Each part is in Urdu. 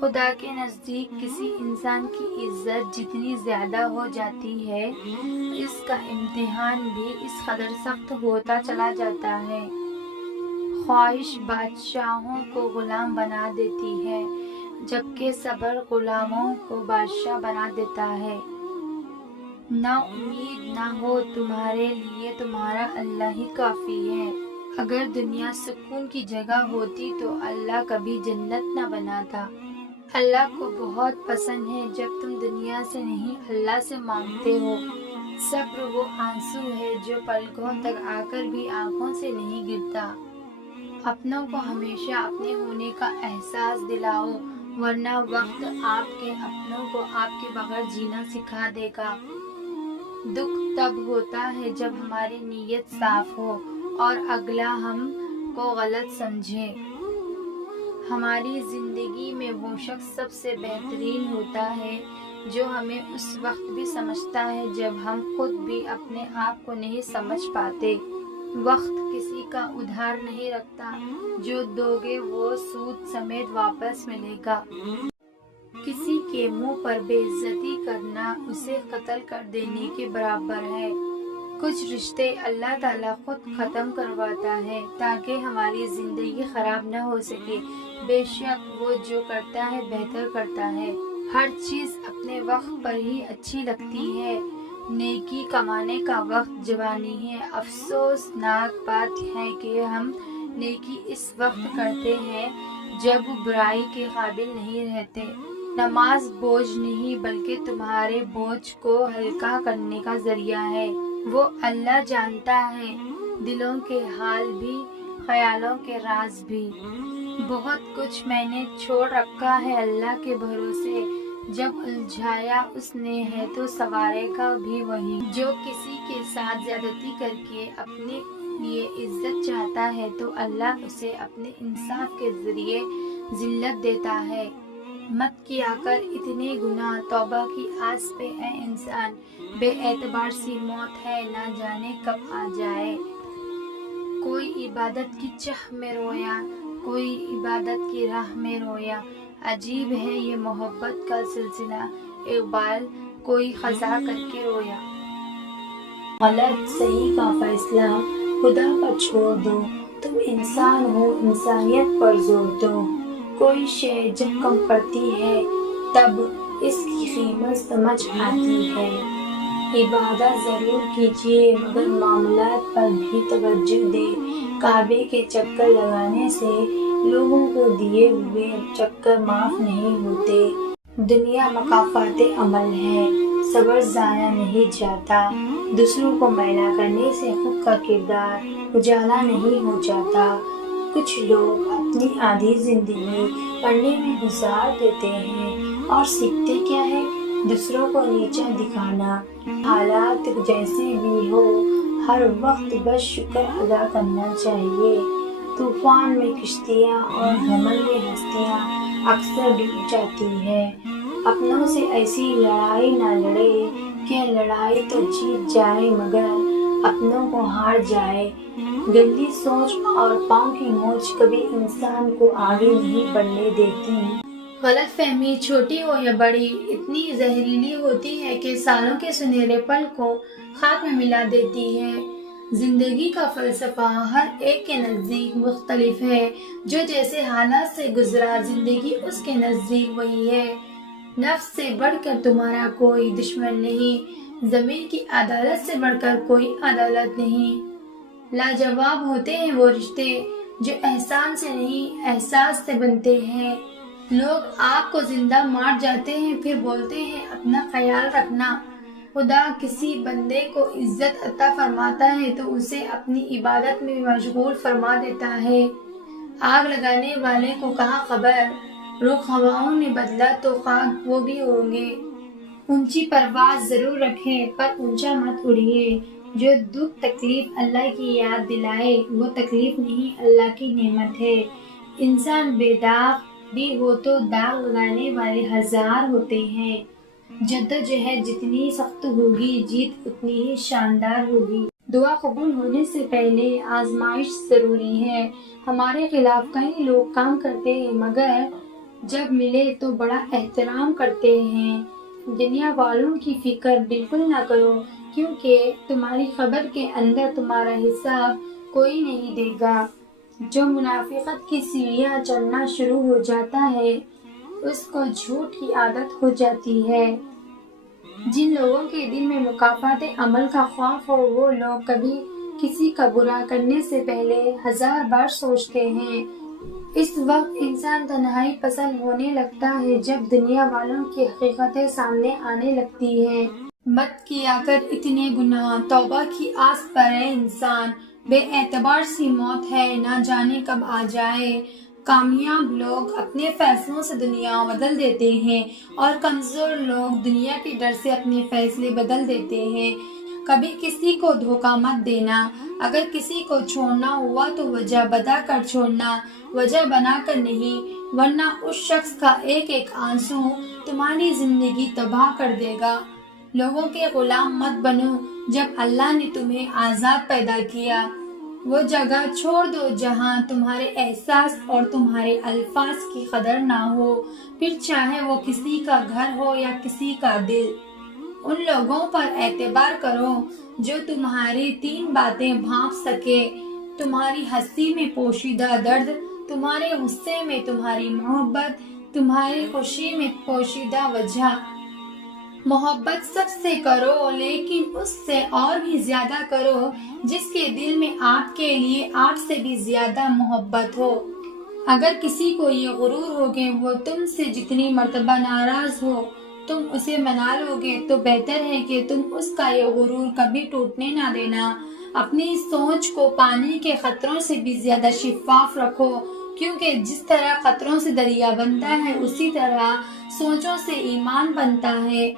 خدا کے نزدیک کسی انسان کی عزت جتنی زیادہ ہو جاتی ہے، اس کا امتحان بھی اس قدر سخت ہوتا چلا جاتا ہے۔ خواہش بادشاہوں کو غلام بنا دیتی ہے، جبکہ صبر غلاموں کو بادشاہ بنا دیتا ہے۔ نا امید نہ ہو تمہارے لیے، تمہارا اللہ ہی کافی ہے۔ اگر دنیا سکون کی جگہ ہوتی تو اللہ کبھی جنت نہ بناتا۔ اللہ کو بہت پسند ہے جب تم دنیا سے نہیں اللہ سے مانگتے ہو۔ صبر وہ آنسو ہے جو پلکوں تک آ کر بھی آنکھوں سے نہیں گرتا۔ اپنوں کو ہمیشہ اپنے ہونے کا احساس دلاؤ، ورنہ وقت آپ کے اپنوں کو آپ کے بغیر جینا سکھا دے گا۔ دکھ تب ہوتا ہے جب ہماری نیت صاف ہو اور اگلا ہم کو غلط سمجھے۔ ہماری زندگی میں وہ شخص سب سے بہترین ہوتا ہے جو ہمیں اس وقت بھی سمجھتا ہے جب ہم خود بھی اپنے آپ کو نہیں سمجھ پاتے۔ وقت کسی کا ادھار نہیں رکھتا، جو دو گے وہ سود سمیت واپس ملے گا۔ کسی کے منہ پر بے عزتی کرنا اسے قتل کر دینے کے برابر ہے۔ کچھ رشتے اللہ تعالیٰ خود ختم کرواتا ہے تاکہ ہماری زندگی خراب نہ ہو سکے۔ بے شک وہ جو کرتا ہے بہتر کرتا ہے۔ ہر چیز اپنے وقت پر ہی اچھی لگتی ہے۔ نیکی کمانے کا وقت جوانی ہے۔ افسوسناک بات ہے کہ ہم نیکی اس وقت کرتے ہیں جب برائی کے قابل نہیں رہتے۔ نماز بوجھ نہیں بلکہ تمہارے بوجھ کو ہلکا کرنے کا ذریعہ ہے۔ وہ اللہ جانتا ہے دلوں کے حال بھی، خیالوں کے راز بھی۔ بہت کچھ میں نے چھوڑ رکھا ہے اللہ کے بھروسے، جب الجھایا اس نے ہے تو سنوارے گا بھی وہی۔ جو کسی کے ساتھ زیادتی کر کے اپنے لیے عزت چاہتا ہے تو اللہ اسے اپنے انصاف کے ذریعے ذلت دیتا ہے۔ مت کیا کر اتنے گناہ، توبہ کی آس پہ اے انسان، بے اعتبار سی موت ہے نہ جانے کب آ جائے۔ کوئی عبادت کی چاہ میں رویا، کوئی عبادت کی راہ میں رویا، عجیب ہے یہ محبت کا سلسلہ، اقبال۔ کوئی خزاں کر کے رویا۔ غلط صحیح کا فیصلہ خدا پر چھوڑ دو، تم انسان ہو انسانیت پر زور دو۔ کوئی شے جب کم پڑتی ہے تب اس کی قیمت سمجھ آتی ہے۔ عبادت ضرور کیجیے مگر معاملات پر بھی توجہ دیں۔ کعبے کے چکر لگانے سے لوگوں کو دیے ہوئے چکر معاف نہیں ہوتے۔ دنیا مکافات عمل ہے، صبر ضائع نہیں جاتا۔ دوسروں کو میلا کرنے سے خود کا کردار اجالا نہیں ہو جاتا۔ کچھ لوگ اپنی آدھی زندگی پڑھنے میں گزار دیتے ہیں اور سیکھتے کیا ہے؟ دوسروں کو نیچا دکھانا۔ حالات جیسے بھی ہو ہر وقت بس شکر ادا کرنا چاہیے۔ طوفان میں کشتیاں اور گھمنڈ میں ہستیاں اکثر ڈوب جاتی ہیں۔ اپنوں سے ایسی لڑائی نہ لڑے کہ لڑائی تو جیت جائے مگر اپنوں کو ہار جائے۔ گندی سوچ اور پاؤں کی موچ کبھی انسان کو آگے نہیں بڑھنے دیتی۔ غلط فہمی چھوٹی ہو یا بڑی اتنی زہریلی ہوتی ہے کہ سالوں کے سنہرے پل کو خاک میں ملا دیتی ہے۔ زندگی کا فلسفہ ہر ایک کے نزدیک مختلف ہے۔ جو جیسے حالات سے گزرا زندگی اس کے نزدیک وہی ہے۔ نفس سے بڑھ کر تمہارا کوئی دشمن نہیں، ضمیر کی عدالت سے بڑھ کر کوئی عدالت نہیں۔ لاجواب ہوتے ہیں وہ رشتے جو احسان سے نہیں احساس سے بنتے ہیں۔ لوگ آپ کو زندہ مار جاتے ہیں پھر بولتے ہیں اپنا خیال رکھنا۔ خدا کسی بندے کو عزت عطا فرماتا ہے تو اسے اپنی عبادت میں مشغول فرما دیتا ہے۔ آگ لگانے والے کو کہاں خبر، رخ ہواؤں نے بدلا تو خاک وہ بھی ہوں گے۔ اونچی پرواز ضرور رکھیں پر اونچا مت اڑیے۔ جو دکھ تکلیف اللہ کی یاد دلائے وہ تکلیف نہیں اللہ کی نعمت ہے۔ انسان بے داغ بھی ہو تو داغ لگانے والے ہزار ہوتے ہیں۔ جدوجہد جتنی سخت ہوگی جیت اتنی ہی شاندار ہوگی۔ دعا قبول ہونے سے پہلے آزمائش ضروری ہے۔ ہمارے خلاف کئی لوگ کام کرتے ہیں مگر جب ملے تو بڑا احترام کرتے ہیں۔ دنیا والوں کی فکر بالکل نہ کرو، کیونکہ تمہاری خبر کے اندر تمہارا حساب کوئی نہیں دے گا۔ جو منافقت کی سیڑھیاں چڑھنا شروع ہو جاتا ہے اس کو جھوٹ کی عادت ہو جاتی ہے۔ جن لوگوں کے دل میں مکافات عمل کا خوف ہو وہ لوگ کبھی کسی کا برا کرنے سے پہلے 1000 بار سوچتے ہیں۔ اس وقت انسان تنہائی پسند ہونے لگتا ہے جب دنیا والوں کی حقیقتیں سامنے آنے لگتی ہیں۔ مت کیا کر اتنے گناہ، توبہ کی آس پر ہے انسان، بے اعتبار سی موت ہے نہ جانے کب آ جائے۔ کامیاب لوگ اپنے فیصلوں سے دنیا بدل دیتے ہیں اور کمزور لوگ دنیا کے ڈر سے اپنے فیصلے بدل دیتے ہیں۔ کبھی کسی کو دھوکہ مت دینا، اگر کسی کو چھوڑنا ہوا تو وجہ بتا کر چھوڑنا، وجہ بنا کر نہیں، ورنہ اس شخص کا ایک ایک آنسو تمہاری زندگی تباہ کر دے گا۔ لوگوں کے غلام مت بنو، جب اللہ نے تمہیں آزاد پیدا کیا وہ جگہ چھوڑ دو جہاں تمہارے احساس اور تمہارے الفاظ کی قدر نہ ہو، پھر چاہے وہ کسی کا گھر ہو یا کسی کا دل۔ ان لوگوں پر اعتبار کرو جو تمہاری 3 باتیں بھانپ سکے، تمہاری ہنسی میں پوشیدہ درد، تمہارے غصے میں تمہاری محبت، تمہاری خوشی میں پوشیدہ وجہ۔ محبت سب سے کرو لیکن اس سے اور بھی زیادہ کرو جس کے دل میں آپ کے لیے آپ سے بھی زیادہ محبت ہو۔ اگر کسی کو یہ غرور ہو کہ وہ تم سے جتنی مرتبہ ناراض ہو تم اسے منا لو گے تو بہتر ہے کہ تم اس کا یہ غرور کبھی ٹوٹنے نہ دینا۔ اپنی سوچ کو پانی کے قطروں سے بھی زیادہ شفاف رکھو، کیونکہ جس طرح قطروں سے دریا بنتا ہے اسی طرح سوچوں سے ایمان بنتا ہے۔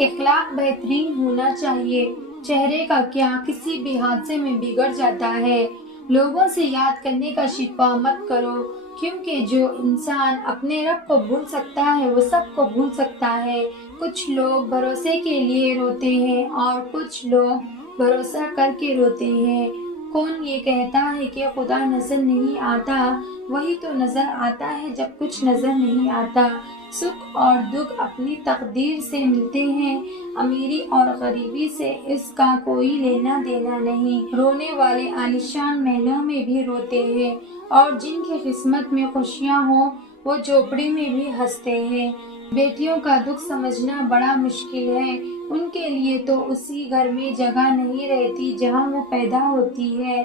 اخلاق بہترین ہونا چاہیے، چہرے کا کیا کسی بھی حادثے میں بگڑ جاتا ہے۔ لوگوں سے یاد کرنے کا شکوہ مت کرو، کیونکہ جو انسان اپنے رب کو بھول سکتا ہے وہ سب کو بھول سکتا ہے۔ کچھ لوگ بھروسے کے لیے روتے ہیں اور کچھ لوگ بھروسہ کر کے روتے ہیں۔ کون یہ کہتا ہے کہ خدا نظر نہیں آتا؟ وہی تو نظر آتا ہے جب کچھ نظر نہیں آتا۔ سکھ اور دکھ اپنی تقدیر سے ملتے ہیں، امیری اور غریبی سے اس کا کوئی لینا دینا نہیں۔ رونے والے عالیشان محلوں میں بھی روتے ہیں اور جن کی قسمت میں خوشیاں ہوں وہ جھوپڑی میں بھی ہنستے ہیں۔ بیٹیوں کا دکھ سمجھنا بڑا مشکل ہے، ان کے لیے تو اسی گھر میں جگہ نہیں رہتی جہاں وہ پیدا ہوتی ہے۔